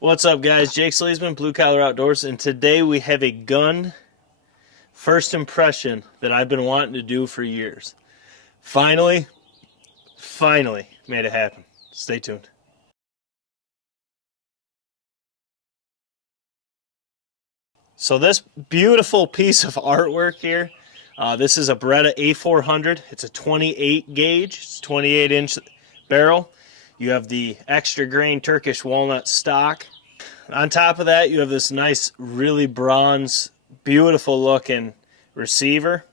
What's up, guys? Jake SLEASMAN, Blue Collar Outdoors, and today we have a gun first impression that I've been wanting to do for years. Finally made it happen. Stay tuned. So this beautiful piece of artwork here, this is a Beretta a400. It's a 28 gauge, it's 28-inch barrel. You have the extra grain Turkish walnut stock. On top of that, you have this nice, really bronze, beautiful looking receiver.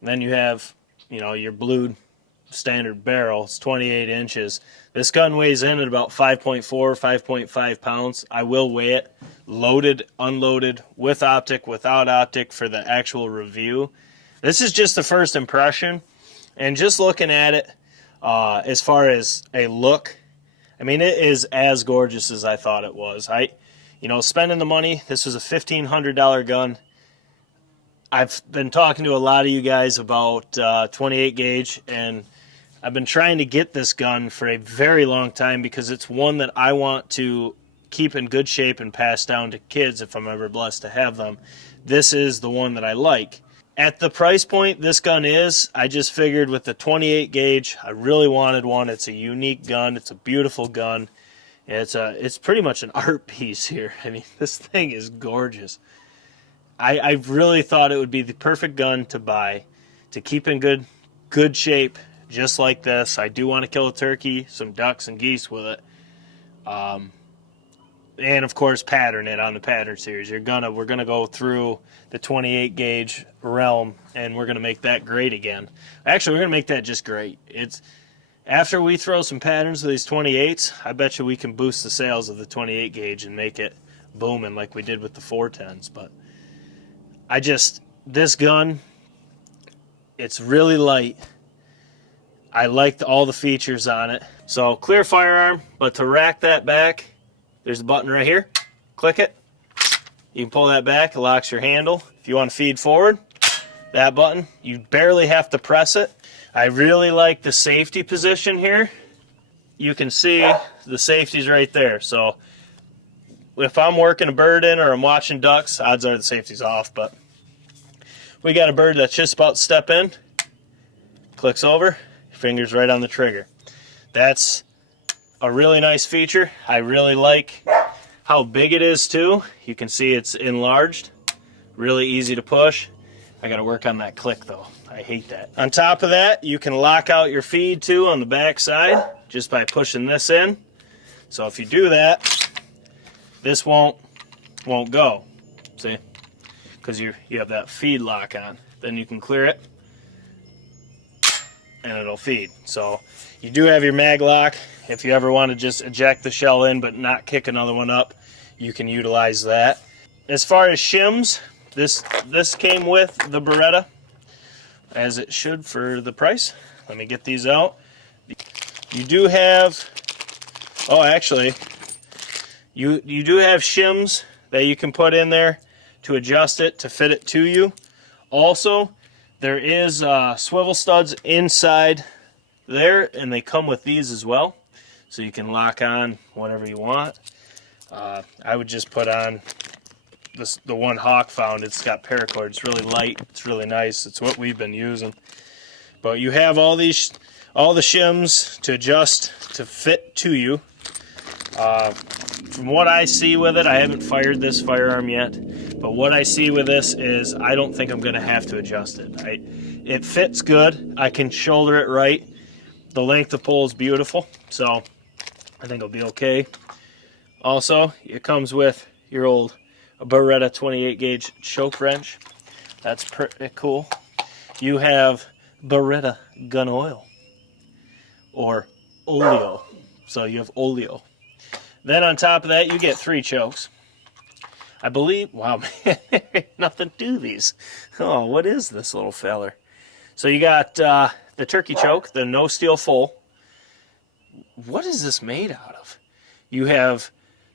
And then you have, your blued standard barrel. It's 28 inches. This gun weighs in at about 5.4, 5.5 pounds. I will weigh it, loaded, unloaded, with optic, without optic, for the actual review. This is just the first impression, and just looking at it, as far as a look, I mean, it is as gorgeous as I thought it was. Spending the money, this was a $1,500 gun. I've been talking to a lot of you guys about 28 gauge, and I've been trying to get this gun for a very long time because it's one that I want to keep in good shape and pass down to kids if I'm ever blessed to have them. This is the one that I like. At the price point this gun is, I just figured with the 28 gauge, I really wanted one. It's a unique gun. It's a beautiful gun. It's pretty much an art piece here. I mean, this thing is gorgeous. I really thought it would be the perfect gun to buy to keep in good shape, just like this. I do want to kill a turkey, some ducks and geese with it. And of course, pattern it on the pattern series. We're gonna go through the 28 gauge realm, and we're gonna make that great again. Actually, we're gonna make that just great. It's after we throw some patterns to these 28s, I bet you we can boost the sales of the 28 gauge and make it booming like we did with the 410s. But this gun, it's really light. I liked all the features on it. So clear firearm, but to rack that back, there's a button right here. Click it. You can pull that back. It locks your handle. If you want to feed forward, that button, you barely have to press it. I really like the safety position here. You can see the safety's right there. So if I'm working a bird in or I'm watching ducks, odds are the safety's off. But we got a bird that's just about to step in. Clicks over. Fingers right on the trigger. That's a really nice feature. I really like how big it is too. You can see it's enlarged. Really easy to push. I gotta work on that click though. I hate that. On top of that, you can lock out your feed too on the back side just by pushing this in. So if you do that, this won't go. See? Because you have that feed lock on. Then you can clear it and it'll feed. So you do have your mag lock. If you ever want to just eject the shell in but not kick another one up, you can utilize that. As far as shims, this came with the Beretta, as it should for the price. Let me get these out. You do have, you do have shims that you can put in there to adjust it to fit it to you. Also, there is swivel studs inside there, and they come with these as well, so you can lock on whatever you want. I would just put on the one Hawk found. It's got paracord. It's really light. It's really nice. It's what we've been using. But you have all the shims to adjust to fit to you. From what I see with it, I haven't fired this firearm yet, but what I see with this is I don't think I'm going to have to adjust it. It fits good. I can shoulder it right. The length of pull is beautiful, so I think it'll be okay. Also, it comes with your old Beretta 28 gauge choke wrench. That's pretty cool. You have Beretta gun oil, or oleo. So you have oleo. Then on top of that, you get 3 chokes. I believe, wow, man, nothing to these. Oh, what is this little feller? So you got the turkey choke, the no steel full. What is this made out of? You have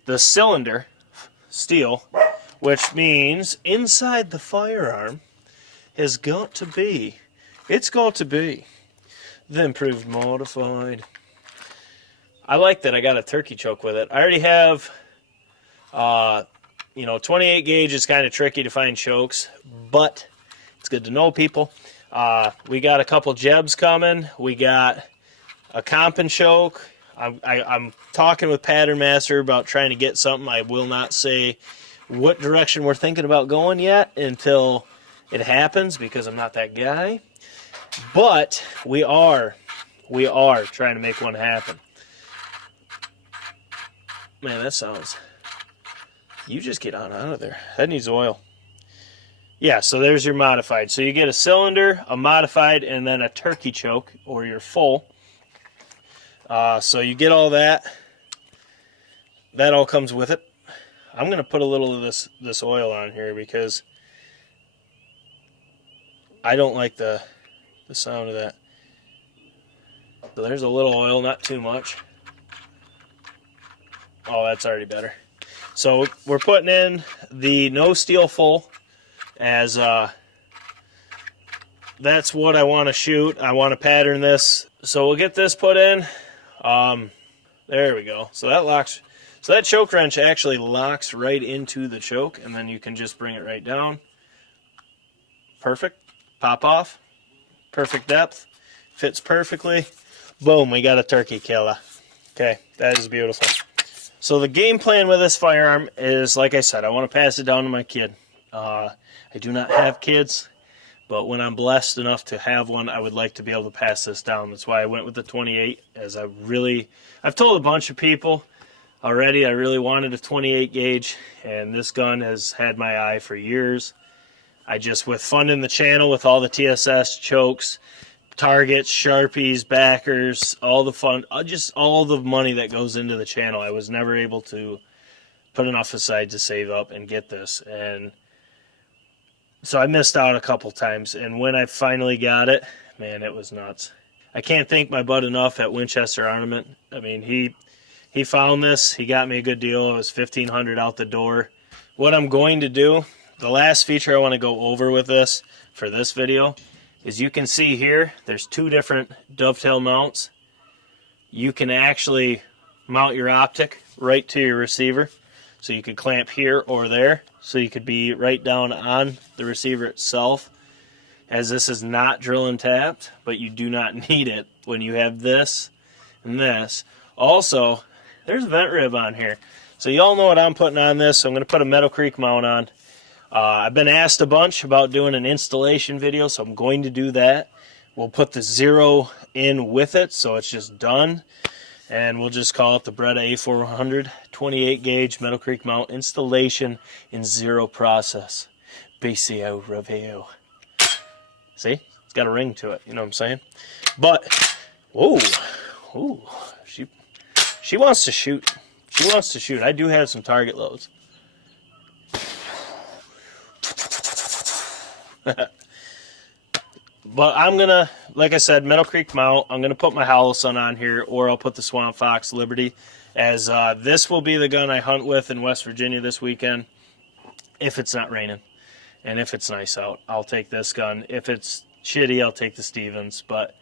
the cylinder steel, which means inside the firearm has got to be, the improved modified. I like that I got a turkey choke with it. I already have, 28 gauge is kind of tricky to find chokes, but it's good to know, people. We got a couple jebs coming. We got a comp and choke. I'm talking with Pattern Master about trying to get something. I will not say what direction we're thinking about going yet until it happens, because I'm not that guy. But we are trying to make one happen. Man, that sounds... You just get on out of there. That needs oil. Yeah, so there's your modified. So you get a cylinder, a modified, and then a turkey choke, or your full. So you get all that. That all comes with it. I'm going to put a little of this oil on here because I don't like the sound of that. So there's a little oil, not too much. Oh, that's already better. So we're putting in the no steel full as that's what I want to shoot. I want to pattern this. So we'll get this put in. There we go. So that locks. So that choke wrench actually locks right into the choke, and then you can just bring it right down. Perfect. Pop off. Perfect depth. Fits perfectly. Boom, we got a turkey killer. Okay, that is beautiful. So the game plan with this firearm is, like I said, I want to pass it down to my kid. I do not have kids, but when I'm blessed enough to have one, I would like to be able to pass this down. That's why I went with the 28, as I've told a bunch of people already I really wanted a 28 gauge, and this gun has had my eye for years. With funding the channel with all the TSS chokes, targets, Sharpies, backers, all the fun, just all the money that goes into the channel, I was never able to put enough aside to save up and get this. And so I missed out a couple times, and when I finally got it, man, it was nuts. I can't thank my bud enough at Winchester Armament. I mean, he found this. He got me a good deal. It was $1,500 out the door. What I'm going to do, the last feature I want to go over with this for this video, is you can see here, there's two different dovetail mounts. You can actually mount your optic right to your receiver. So you could clamp here or there. So you could be right down on the receiver itself. As this is not drill and tapped, but you do not need it when you have this and this. Also, there's a vent rib on here. So you all know what I'm putting on this. So I'm going to put a Meadow Creek mount on. I've been asked a bunch about doing an installation video, so I'm going to do that. We'll put the 0 in with it, so it's just done. And we'll just call it the Beretta A400 28 gauge Meadow Creek mount installation in 0 process. BCO review. See? It's got a ring to it, you know what I'm saying? But, whoa, ooh, she wants to shoot. She wants to shoot. I do have some target loads. But I'm gonna, like I said, Meadow Creek mount. I'm gonna put my Hollow Sun on here, or I'll put the Swamp Fox Liberty, as this will be the gun I hunt with in West Virginia this weekend, if it's not raining, and if it's nice out. I'll take this gun. If it's shitty, I'll take the Stevens. But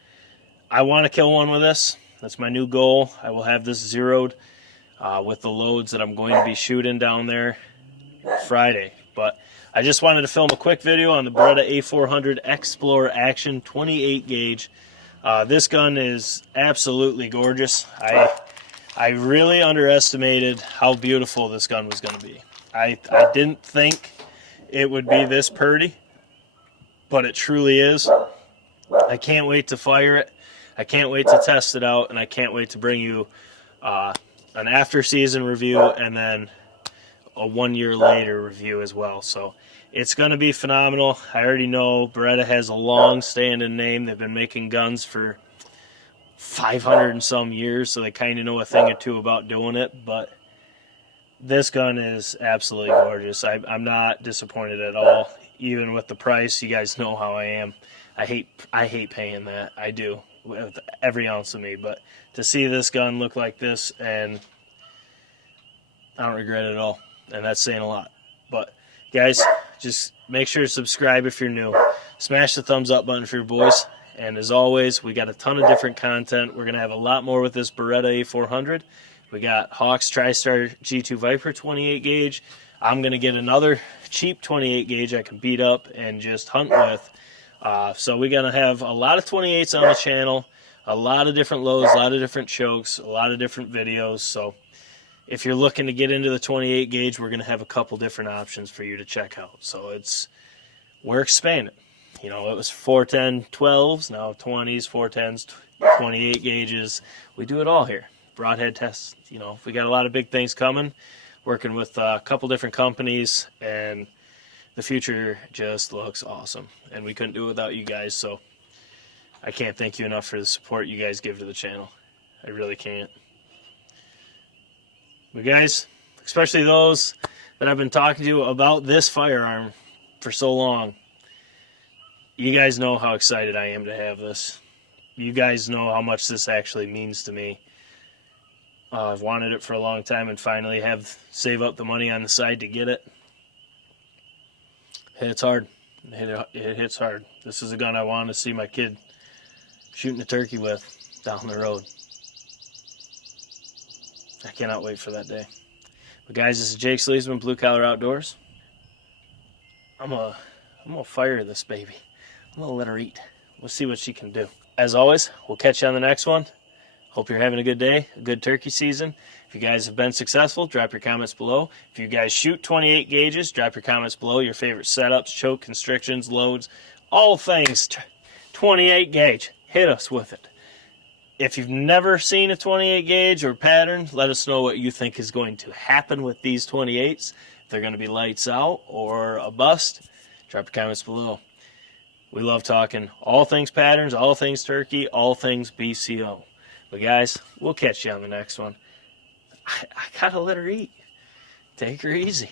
I want to kill one with this. That's my new goal. I will have this zeroed with the loads that I'm going to be shooting down there Friday. But I just wanted to film a quick video on the Beretta A400 xplor Action 28 gauge. This gun is absolutely gorgeous. I really underestimated how beautiful this gun was going to be. I didn't think it would be this pretty, but it truly is. I can't wait to fire it. I can't wait to test it out, and I can't wait to bring you an after-season review and then a 1 year later review as well. So it's going to be phenomenal. I already know Beretta has a long-standing name. They've been making guns for 500 and some years, so they kind of know a thing or two about doing it. But this gun is absolutely gorgeous. I'm not disappointed at all, even with the price. You guys know how I am. I hate paying that. I do, with every ounce of me. But to see this gun look like this, and I don't regret it at all. And that's saying a lot. But guys, just make sure to subscribe if you're new. Smash the thumbs up button for your boys. And as always, we got a ton of different content. We're going to have a lot more with this Beretta A400. We got Hawk's TriStar G2 Viper 28 gauge. I'm going to get another cheap 28 gauge I can beat up and just hunt with. So we're going to have a lot of 28s on the channel, a lot of different loads, a lot of different chokes, a lot of different videos. So if you're looking to get into the 28 gauge, we're going to have a couple different options for you to check out. So we're expanding. You know, it was 410 12s, now 20s, 410s, 28 gauges. We do it all here. Broadhead tests, you know, we got a lot of big things coming, working with a couple different companies, and the future just looks awesome. And we couldn't do it without you guys, so I can't thank you enough for the support you guys give to the channel. I really can't. But guys, especially those that I've been talking to about this firearm for so long, you guys know how excited I am to have this. You guys know how much this actually means to me. I've wanted it for a long time and finally save up the money on the side to get it. It hits hard. It hits hard. This is a gun I want to see my kid shooting a turkey with down the road. I cannot wait for that day. But guys, this is Jake SLEASMAN, Blue Collar Outdoors. I'm gonna fire this baby. I'm gonna let her eat. We'll see what she can do. As always, we'll catch you on the next one. Hope you're having a good day, a good turkey season. If you guys have been successful, drop your comments below. If you guys shoot 28 gauges, drop your comments below. Your favorite setups, choke, constrictions, loads, all things 28 gauge. Hit us with it. If you've never seen a 28 gauge or pattern, let us know what you think is going to happen with these 28s. If they're going to be lights out or a bust, drop your comments below. We love talking all things patterns, all things turkey, all things BCO. But guys, we'll catch you on the next one. I gotta let her eat. Take her easy.